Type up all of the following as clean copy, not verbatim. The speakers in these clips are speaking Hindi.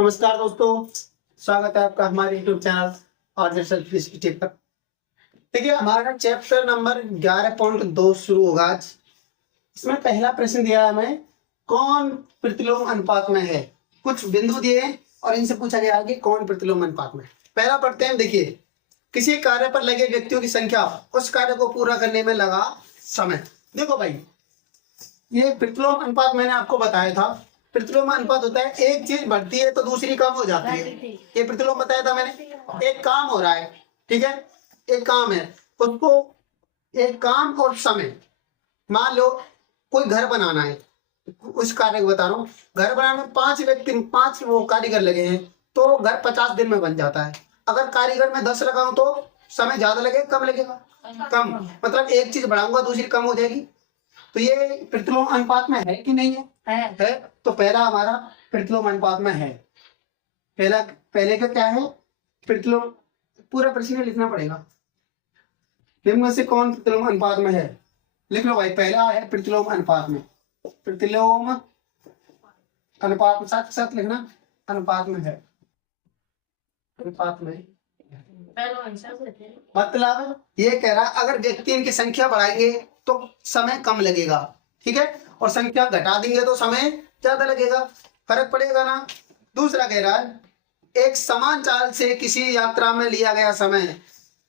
नमस्कार दोस्तों, स्वागत है आपका हमारे YouTube चैनल और पर। देखिए, हमारा चैप्टर नंबर 11.2 शुरू होगा आज। इसमें पहला प्रश्न दिया है हमें, कौन प्रतिलोम अनुपात में है। कुछ बिंदु दिए और इनसे पूछा गया है कि कौन प्रतिलोम अनुपात में है। पहला पढ़ते हैं। देखिए, किसी कार्य पर लगे व्यक्तियों की संख्या उस कार्य को पूरा करने में लगा समय। देखो भाई, ये प्रतिलोम अनुपात मैंने आपको बताया था। प्रतिलोम अनुपात होता है, एक चीज बढ़ती है तो दूसरी कम हो जाती है। ये प्रतिलोम बताया था मैंने। एक काम हो रहा है, ठीक है, एक काम है, उसको एक काम और समय, मान लो कोई घर बनाना है, उस कार्य को बता रहा हूँ। घर बनाने में 5 वो कारीगर लगे हैं तो घर 50 दिन में बन जाता है। अगर कारीगर में 10 लगाऊं तो समय ज्यादा लगेगा कम लगेगा? कम। मतलब एक चीज बढ़ाऊंगा दूसरी कम हो जाएगी। तो ये प्रतिलोम अनुपात में है कि नहीं है? तो पहला हमारा प्रतिलोम अनुपात में है। पहले का क्या है? प्रतिलोम। पूरा प्रश्न लिखना पड़ेगा। निम्न में से कौन प्रतिलोम अनुपात में है? लिख लो भाई। पहला है प्रतिलोम अनुपात में। प्रतिलोम अनुपात साथ साथ लिखना, अनुपात में है। अनुपात में मतलब ये कह रहा है, अगर व्यक्ति इनकी संख्या बढ़ाएंगे तो समय कम लगेगा, ठीक है, और संख्या घटा देंगे तो समय ज्यादा लगेगा। फर्क पड़ेगा ना। दूसरा कह रहा है, एक समान चाल से किसी यात्रा में लिया गया समय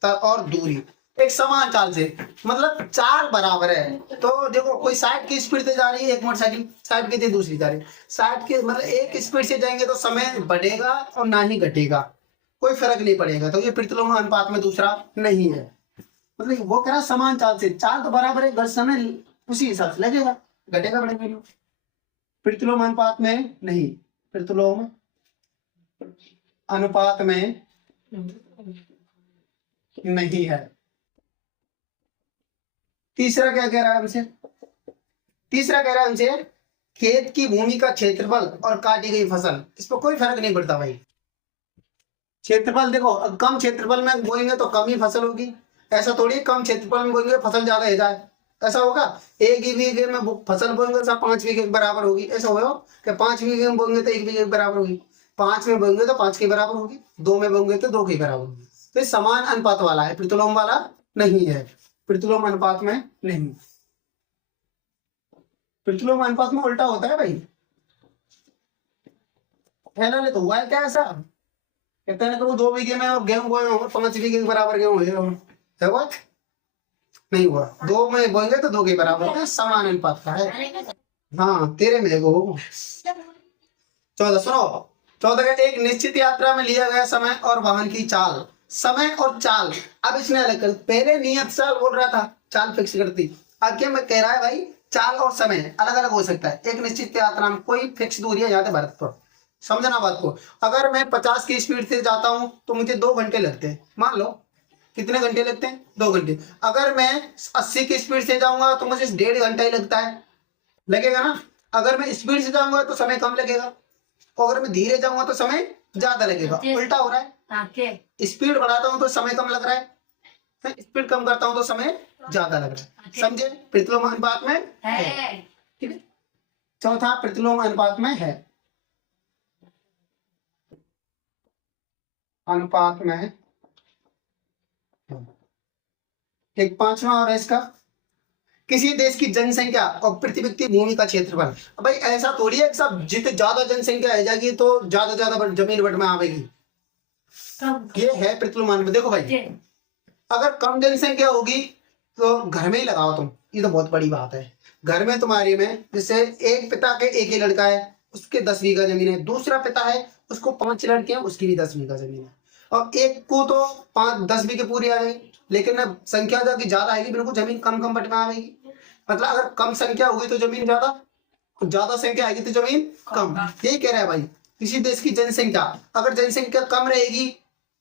और दूरी एक समान चाल से, मतलब चाल बराबर है। तो देखो, कोई 60 की स्पीड से जा रही है, एक मोटरसाइकिल 60 की थी, दूसरी जा रही है 60 की, मतलब एक स्पीड से जाएंगे तो समय बढ़ेगा और ना ही घटेगा, कोई फर्क नहीं पड़ेगा। तो ये प्रतिलोम अनुपात में दूसरा नहीं है। मतलब वो कह रहा समान चाल से, चाल तो बराबर है, समय उसी हिसाब से लगेगा, घटेगा बढ़ेगा। प्रतिलोम अनुपात में नहीं, प्रतिलोम अनुपात में नहीं है। तीसरा क्या कह रहा है हमसे? तीसरा कह रहा है हमसे, खेत की भूमि का क्षेत्रफल और काटी गई फसल, इस पर कोई फर्क नहीं पड़ता भाई। क्षेत्रफल देखो, कम क्षेत्रफल में बोएंगे तो कम ही फसल होगी। ऐसा थोड़ी कम क्षेत्रफल में बोएंगे फसल ज्यादा हो जाए, ऐसा होगा? एक ही बीघे में फसल बोएंगे तो 5 बीघे के बराबर होगी, ऐसा होगा कि 5 बीघे में बोएंगे तो 1 बीघे के बराबर होगी, 5 में बोएंगे तो 5 के बराबर होगी, 2 में बोएंगे तो 2 के बराबर होगी। तो समान अनुपात वाला है, प्रतिलोम वाला नहीं है। प्रतिलोम अनुपात में नहीं। प्रतिलोम अनुपात में उल्टा होता है भाई। पहला ने तो हुआ है क्या ऐसा? कहते हैं कि वो 2 बीघे में गेहूं बोए होंगे, 5 बीघे के बराबर गेहूं है हुआ? नहीं हुआ। 2 में बोएंगे तो 2 के बराबर होगा, समान अनुपात का है। हाँ, तेरे में वो 14 सुनो। 14 का, एक निश्चित यात्रा में लिया गया समय और वाहन की चाल। समय और चाल, अब इसने अलग कर, पहले नियत चाल बोल रहा था, चाल फिक्स करती। अब क्या मैं कह रहा है भाई, चाल और समय अलग अलग हो सकता है। एक निश्चित यात्रा में कोई फिक्स दूरी है, जाते भारत पर, समझना बात को। अगर मैं 50 की स्पीड से जाता हूं तो मुझे 2 घंटे लगते हैं, मान लो। कितने घंटे लगते हैं? 2 घंटे। अगर मैं 80 की स्पीड से जाऊंगा तो मुझे 1.5 घंटा ही लगता है, लगेगा ना। अगर मैं स्पीड से जाऊंगा तो समय कम लगेगा, और अगर मैं धीरे जाऊंगा तो समय ज्यादा लगेगा। उल्टा हो रहा है। स्पीड बढ़ाता हूं तो समय कम लग रहा है, स्पीड कम करता हूं तो समय ज्यादा लग रहा है। समझे? प्रतिलोम अनुपात में है, ठीक है। चौथा प्रतिलोम अनुपात में है, अनुपात में। एक पांचवा और है इसका, किसी देश की जनसंख्या और प्रति व्यक्ति भूमि का क्षेत्रफल। भाई ऐसा थोड़ी है सब, जितने ज्यादा जनसंख्या है जाएगी तो ज्यादा जमीन बट में आवेगी। ये है प्रतिलोम अनुपात। देखो भाई, अगर कम जनसंख्या होगी तो घर में ही लगाओ तुम, ये तो बहुत बड़ी बात है। घर में तुम्हारी में जैसे एक पिता के एक ही लड़का है, उसके 10 बीघा जमीन है, दूसरा पिता है उसको 5 लड़के हैं, उसकी भी 10 बीघा जमीन है, और एक को तो 10 बीघे पूरी आएगी, लेकिन अब संख्या ज्यादा आएगी, बिल्कुल जमीन कम कम बट में आएगी। मतलब अगर कम संख्या होगी तो जमीन ज्यादा, ज्यादा संख्या आएगी तो जमीन कम। यही कह रहा है भाई, किसी देश की जनसंख्या, अगर जनसंख्या कम रहेगी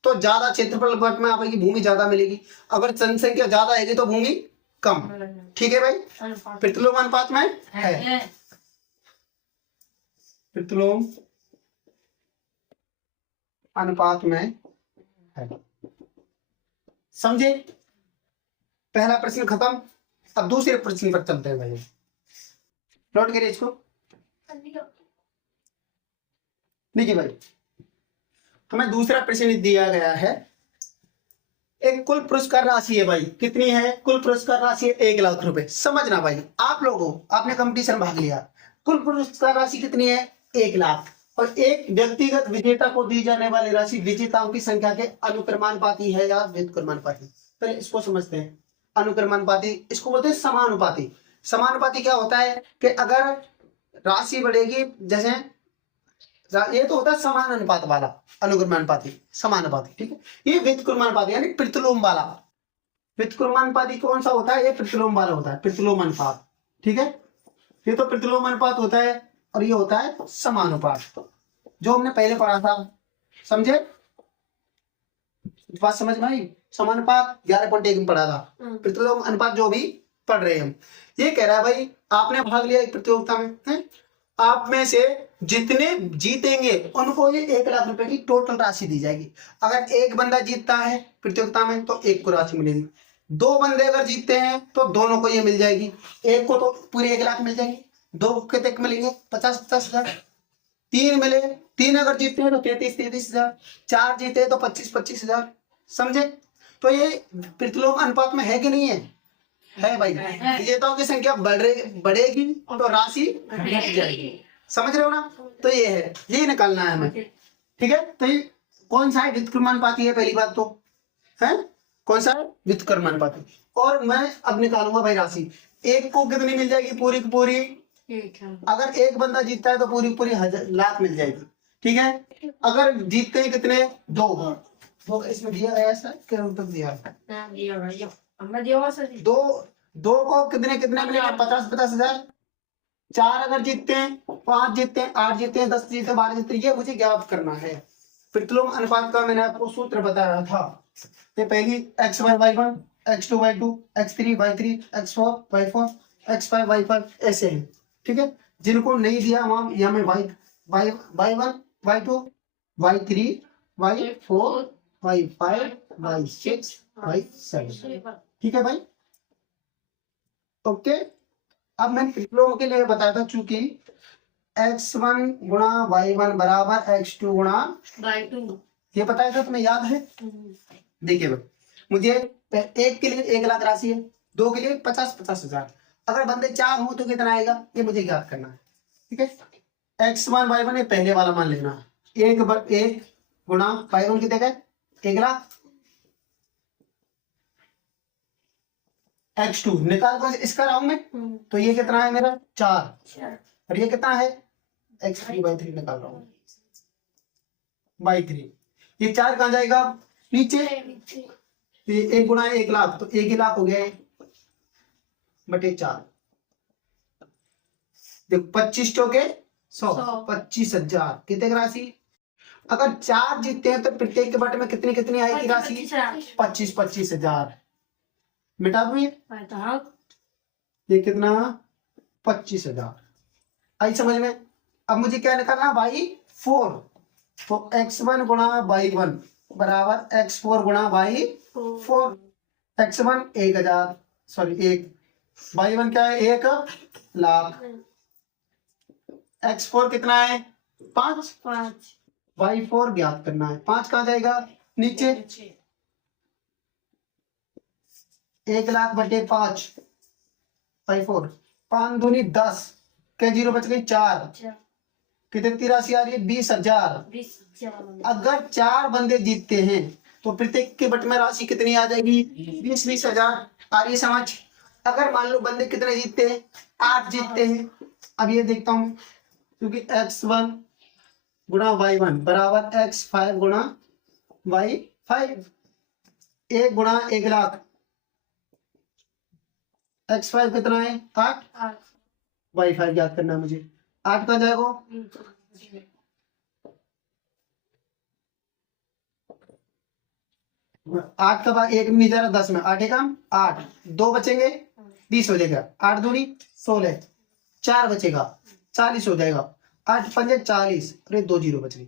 तो ज्यादा क्षेत्रफल बट में आएगी, भूमि ज्यादा मिलेगी। अगर जनसंख्या ज्यादा आएगी तो भूमि कम। ठीक है भाई, प्रतिलोम अनुपात में है। प्रतिलोम अनुपात में है। समझे? पहला प्रश्न खत्म। अब दूसरे प्रश्न पर चलते हैं भाई। नोट करिए इसको। देखिए भाई, हमें दूसरा प्रश्न दिया गया है, एक कुल पुरस्कार राशि है भाई, कितनी है? कुल पुरस्कार राशि है 1 लाख रुपए। समझना भाई, आप लोगों, आपने कंपटीशन भाग लिया, कुल पुरस्कार राशि कितनी है? 1 लाख। और एक व्यक्तिगत विजेता को दी जाने वाली राशि विजेताओं की संख्या के अनुक्रमानुपाती है या व्युत्क्रमानुपाती? पहले इसको समझते हैं। अनुक्रमानुपाती, इसको बोलते हैं समानुपाती। समानुपाती क्या होता है कि अगर राशि बढ़ेगी, जैसे ये तो होता है समान अनुपात वाला, अनुक्रमानुपाती, समानुपाती, ठीक है। ये व्युत्क्रमानुपाती यानी प्रतिलोम वाला। व्युत्क्रमानुपाती कौन सा होता है? ये प्रतिलोम वाला होता है, प्रतिलोम अनुपात, ठीक है। ये तो प्रतिलोम अनुपात होता है और ये होता है समानुपात, जो हमने पहले पढ़ा था, समझे? बात समझ में आई? समानुपात 11.1 में पढ़ा था, प्रतिलोम अनुपात जो भी पढ़ रहे हैं हम। ये कह रहा है भाई, आपने भाग लिया एक प्रतियोगिता में, है? आप में से जितने जीतेंगे उनको ये 1 लाख रुपए की टोटल राशि दी जाएगी। अगर एक बंदा जीतता है प्रतियोगिता में तो एक को राशि मिलेगी, 2 बंदे अगर जीतते हैं तो दोनों को ये मिल जाएगी, एक को तो पूरे 1 लाख मिल जाएंगे, 2 को कितने मिलेंगे? 50-50 हजार। 3 मिले, 3 अगर जीतते हैं तो 33-33 हजार, 4 जीते तो 25-25 हजार। समझे? तो ये प्रतिलोम अनुपात में है कि नहीं है? है भाई। विजेताओं की संख्या बढ़ेगी तो राशि घट जाएगी। समझ रहे हो ना? तो ये है, ये निकालना है हमें, ठीक है। तो ये कौन सा है? व्युत्क्रमानुपाती है पहली बात तो, है कौन सा है? व्युत्क्रमानुपाती। और मैं अब निकालूंगा भाई राशि, एक को कितनी मिल जाएगी? पूरी की पूरी, अगर एक बंदा जीतता है तो पूरी पूरी लाख मिल जाएगी, ठीक है। अगर जीतते हैं कितने? 2। तो इसमें दिया गया सर क्या उत्तर दिया? 2 को कितने कितने मिलेंगे? 50-50 हजार। 4 अगर जीतते हैं, 5 जीतते हैं, 8 जीतते हैं, 10 जीतते हैं, 12 जीतते हैं, ये मुझे ज्ञात करना है। प्रतिलोम अनुपात का मैंने आपको सूत्र बताया था, ये पहली x1y1, x2y2, x3y3, x4y4, x5y5 ऐसे है, ठीक है। जिनको नहीं दिया वहां या मैं y1, y2, y3, y4, y5, y6, y7, ठीक है भाई। ओके, अब मैंने प्रतिलोम के लिए बताया था, चूंकि x1 गुणा y1 बराबर x2 गुणा y2, ये बताया था, तुम्हें याद है? देखिए भाई, मुझे एक के लिए 1 लाख राशि है, 2 के लिए 50-50 हजार। अगर बंदे 4 हो तो कितना आएगा ये मुझे याद करना है, ठीक है। x1 y1 ये पहले वाला मान लेना, 1 गुणा y1 कितने का? 1 लाख। x2 निकाल कर इसका रहा हूं मैं, तो ये कितना है मेरा? 4। और ये कितना है? x3/3 निकाल रहा हूं, by3। ये 4 कहां जाएगा? नीचे। ये 1 गुणा 1 लाख, तो 1 ही लाख हो गया बटे 4। देखो 25 चौके 100, 25 हजार कितने की राशि? अगर 4 जीतते हैं तो प्रत्येक के बटे में कितनी कितनी आएगी राशि? 25-25 हजार। मिटा दूं ये कितना? 25 हजार। आई समझ में? अब मुझे क्या निकालना? y4, तो x1 गुणा y1 बराबर x4 गुणा y4। x1 1000, सॉरी 1, y1 क्या है? 1 लाख। x4 कितना है? 5। y4 ज्ञात करना है, 5 कहां जाएगा? नीचे। 1 लाख बटे 5, y4, 5 दूनी 10, क्या 0 बच गई? 4। कितनी राशि आ रही है? 20,000। अगर 4 बंदे जीतते हैं तो प्रत्येक के बट में राशि कितनी आ जाएगी? 20-20 हजार। आ रही समझ? अगर मान लो बंदे कितने जीतते हैं? 8 जीतते हैं। अब ये देखता हूं, क्योंकि x1 गुणा y1 बराबर x5 गुणा y5, 1 गुणा 1 लाख, x5 कितना है? 8। y5 याद करना है मुझे, 8 कहां जाएगा? 8 का बाद 1 में नहीं जा रहा, 10 में 8 एकम 8, 2 बचेंगे 20 हो जाएगा, 8 दूनी 16, 4 बचेगा 40 हो जाएगा, 8 पंजे 40, अरे 2 0 बच गए,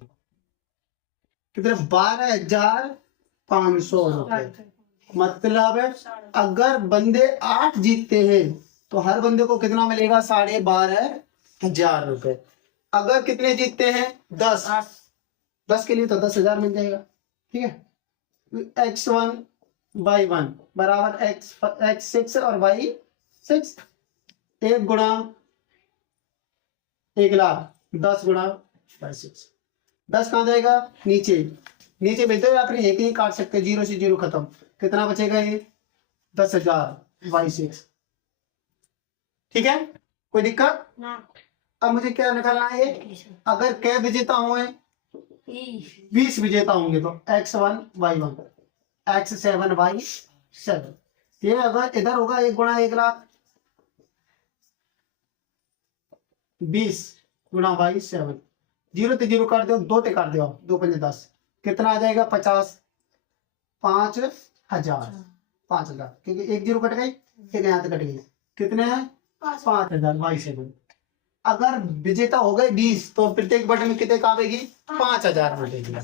कितने? 12,500 रुपए। मतलब अगर बंदे 8 जीतते हैं तो हर बंदे को कितना मिलेगा? 12,500 रुपए। अगर कितने जीतते हैं? 10, 10 के लिए तो 10,000 मिल जाएगा। ठीक है, x1 y1 बराबर x6 और y6, 1 गुणा 1,00,000, 10 गुणा y6, 10 कहाँ जाएगा नीचे, नीचे भेजते हुए अपने एक ही काट सकते, 0 से 0 खत्म, कितना बचेगा ये 10,000 y6। ठीक है, कोई दिक्कत ना। अब मुझे क्या निकालना है, अगर कै विजेता हुए 20 विजेता होंगे तो x1 y1 x7 y7, ये अगर इधर होगा 1 गुणा 1,00,000, 20 गुणा y7, 0 से 0 काट दो, 2 से काट दो, 2 पंजे 10, कितना आ जाएगा 50, 5,000, 5,000, क्योंकि 1 0 कट गई, एक यहाँ से कट गई, कितने हैं 5,000 y7। अगर विजेता हो गए 20 तो प्रत्येक बटन में कितने आवेगी 5,000 बटेगी।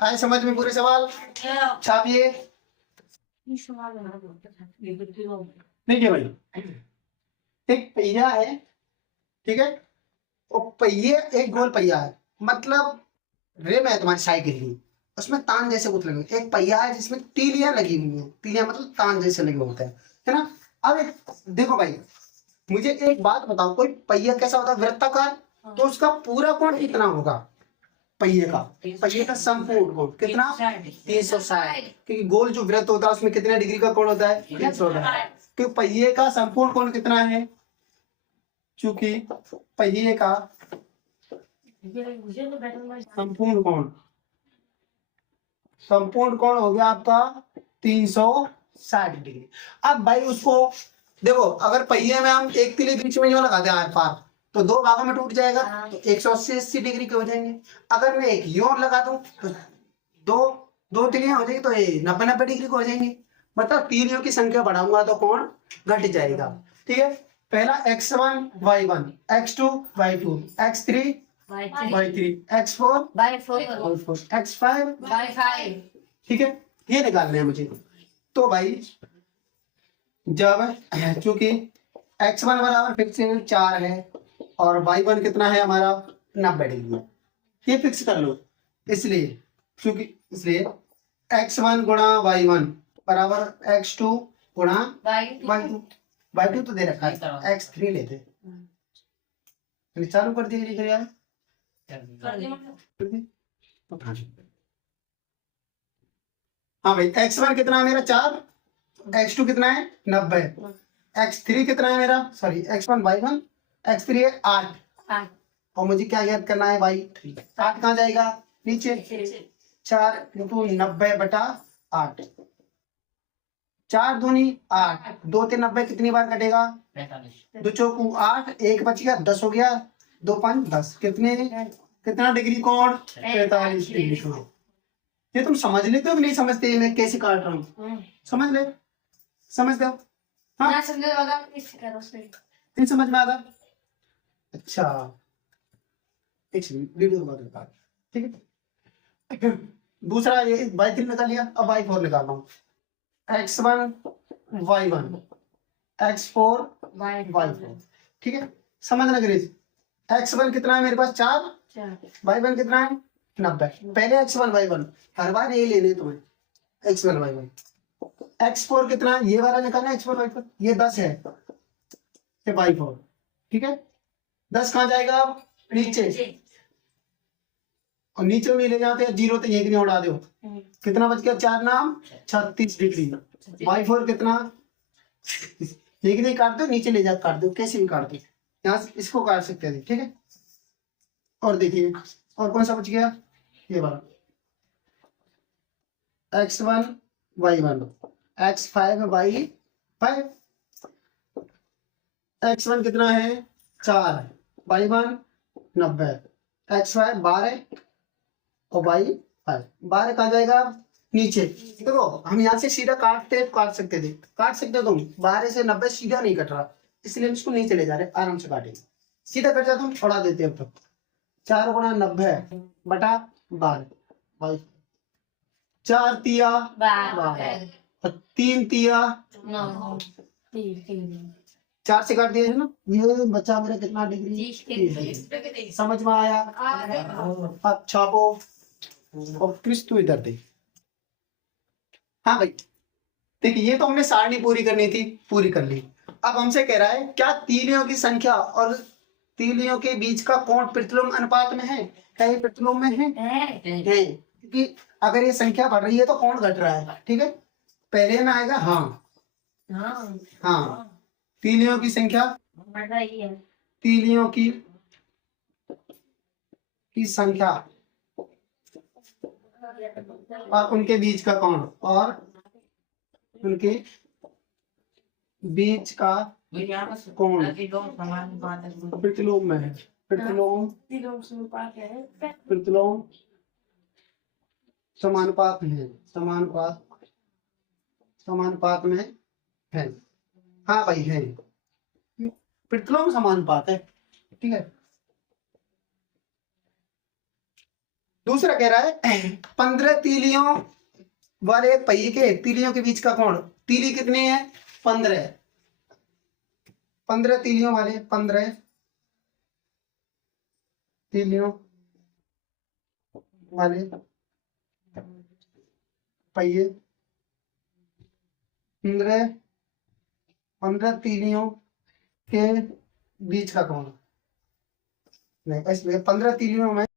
आए समझ में पूरे सवाल, छापिए। देखिए भाई, एक पहिया है, ठीक है, और पहिए एक गोल पहिया है, मतलब रेम है तुम्हारी साइकिल की, उसमें तान जैसे कुछ लगे, एक पहिया है जिसमें तीलियां लगी हुई है, तीलियां मतलब तान जैसे लगे होते हैं, है ना। अब देखो भाई, मुझे एक बात बताओ, कोई पहिया कैसा होता है वृत्ताकार, तो उसका पूरा कोण कितना होगा पहिए का संपूर्ण कोण कितना 360, क्योंकि गोल जो वृत्त होता है उसमें कितने डिग्री का कोण होता है 360, तो पहिए का संपूर्ण कोण कितना है, चूंकि पहिए का संपूर्ण कोण हो गया आपका 360 डिग्री। अब भाई उसको देखो, अगर पहिए में हम एक तिली बीच में जो लगाते हैं आर पार, तो 2 भागों में टूट जाएगा, तो 180 डिग्री के हो जाएंगे। अगर मैं एक यों लगा दूं तो दो तिलियां हो जाएगी, तो ये 90 डिग्री को हो जाएंगे, मतलब तिलियों की संख्या बढ़ाऊंगा तो कोण घट जाएगा। ठीक है, पहला x1 y1 x2 y2 x3 y3 x4 y4 x5 y5। ठीक है, ये निकालना है मुझे। तो भाई जब चूंकि x1 बराबर फिक्स 4 है और y1 कितना है हमारा 90 डिग्री, ये फिक्स कर लो, इसलिए x1 गुणा y1 बराबर x2 गुणा y2 तो दे रखा है, x3 लेते, चालू कर दिए लिख यार, हाँ भाई, x1 कितना है मेरा 4, x2 कितना है 90, x3 कितना है मेरा, सॉरी x1 y1 x3 है 8, और मुझे क्या याद करना है y3, 8 कहाँ जाएगा नीचे, 4 इंटू 90/8, 4 दूनी 8, 2 से 90 कितनी बार कटेगा 2 चौकू 8, 1 बच गया, 10 हो गया, 2 5 10, कितना डिग्री कोण 45 डिग्री कोण। ये तुम समझ लेते हो कि नहीं समझते, मैं कैसे काट रहा हूँ, समझ दो, हाँ नहीं समझ में आता, अच्छा एक वीडियो बाद बता, ठीक है। दूसरा ये y3 निकाल लिया, अब y4 निकाल रहा हूँ, x1 y1 x4 y4, ठीक है, समझना ग्रेस। x1 कितना है मेरे पास 4, y1 कितना है 90, पहले x1 y1 हर बार ये लेने तुम्हें, x1 y1, x4 कितना है ये वाला निकालना है, x4 y4, ये 10 है, ये y4, ठीक है, 10 कहाँ जाएगा अब नीचे, और नीचे में ले जाते हैं 0 तो एक नहीं उड़ा दो, कितना बच गया 4 नाम 36 डिग्री, y4 कितना, एक नहीं काट दो, नीचे ले जा काट दो, कैसे भी काट दो, यहाँ से इसको काट सकते हैं, ठीक है। और देखिए और कौन सा बच गया, ये वाला x1 y1 x5 y5, x1 कितना है 4, y1 90, x5 12 और y5 12 कहाँ जाएगा नीचे। देखो हम यहाँ से सीधा काट सकते थे, तुम 12 से 90 सीधा नहीं कट रहा, इसलिए इसको नीचे ले जा रहे, आराम से काटेंगे, सीधा कट जाता हूँ छोड़ा देते अब तक, 4 गुणा 90/12 भाई, 4 तिया 12 और 3 तिया 9, 4 से काट दिया है ना, ये बचा मेरा कितना डिग्री, समझ में आया। अब छापो, और क्रिस तू इधर देख। हाँ भाई, देखिए ये तो हमने सारणी पूरी करनी थी, पूरी कर ली। अब हमसे कह रहा है क्या तीलियों की संख्या और तीलियों के बीच का कोण प्रतिलोम अनुपात में है? क्या ये प्रतिलोम में है? है। क्योंकि अगर ये संख्या बढ़ रही है तो कोण घट रहा है, ठीक है। पहले में आएगा हाँ, हाँ तीलियों की संख्या, तीलियों की संख्या और उनके बीच का कोण, और उनके बीच का कोण प्रतिलोम में है। प्रतिलोम समानुपात में है, समानुपात में है। हाँ भाई है, प्रतिलोम समानुपात है, ठीक है। दूसरा कह रहा है 15 तीलियों वाले एक पहिए के तीलियों के बीच का कोण, तीली कितनी है? 15। 15 तीलियों वाले, 15 तीलियों वाले पहिए, 15 तीलियों के बीच का कोण, नहीं इसमें 15 तीलियों में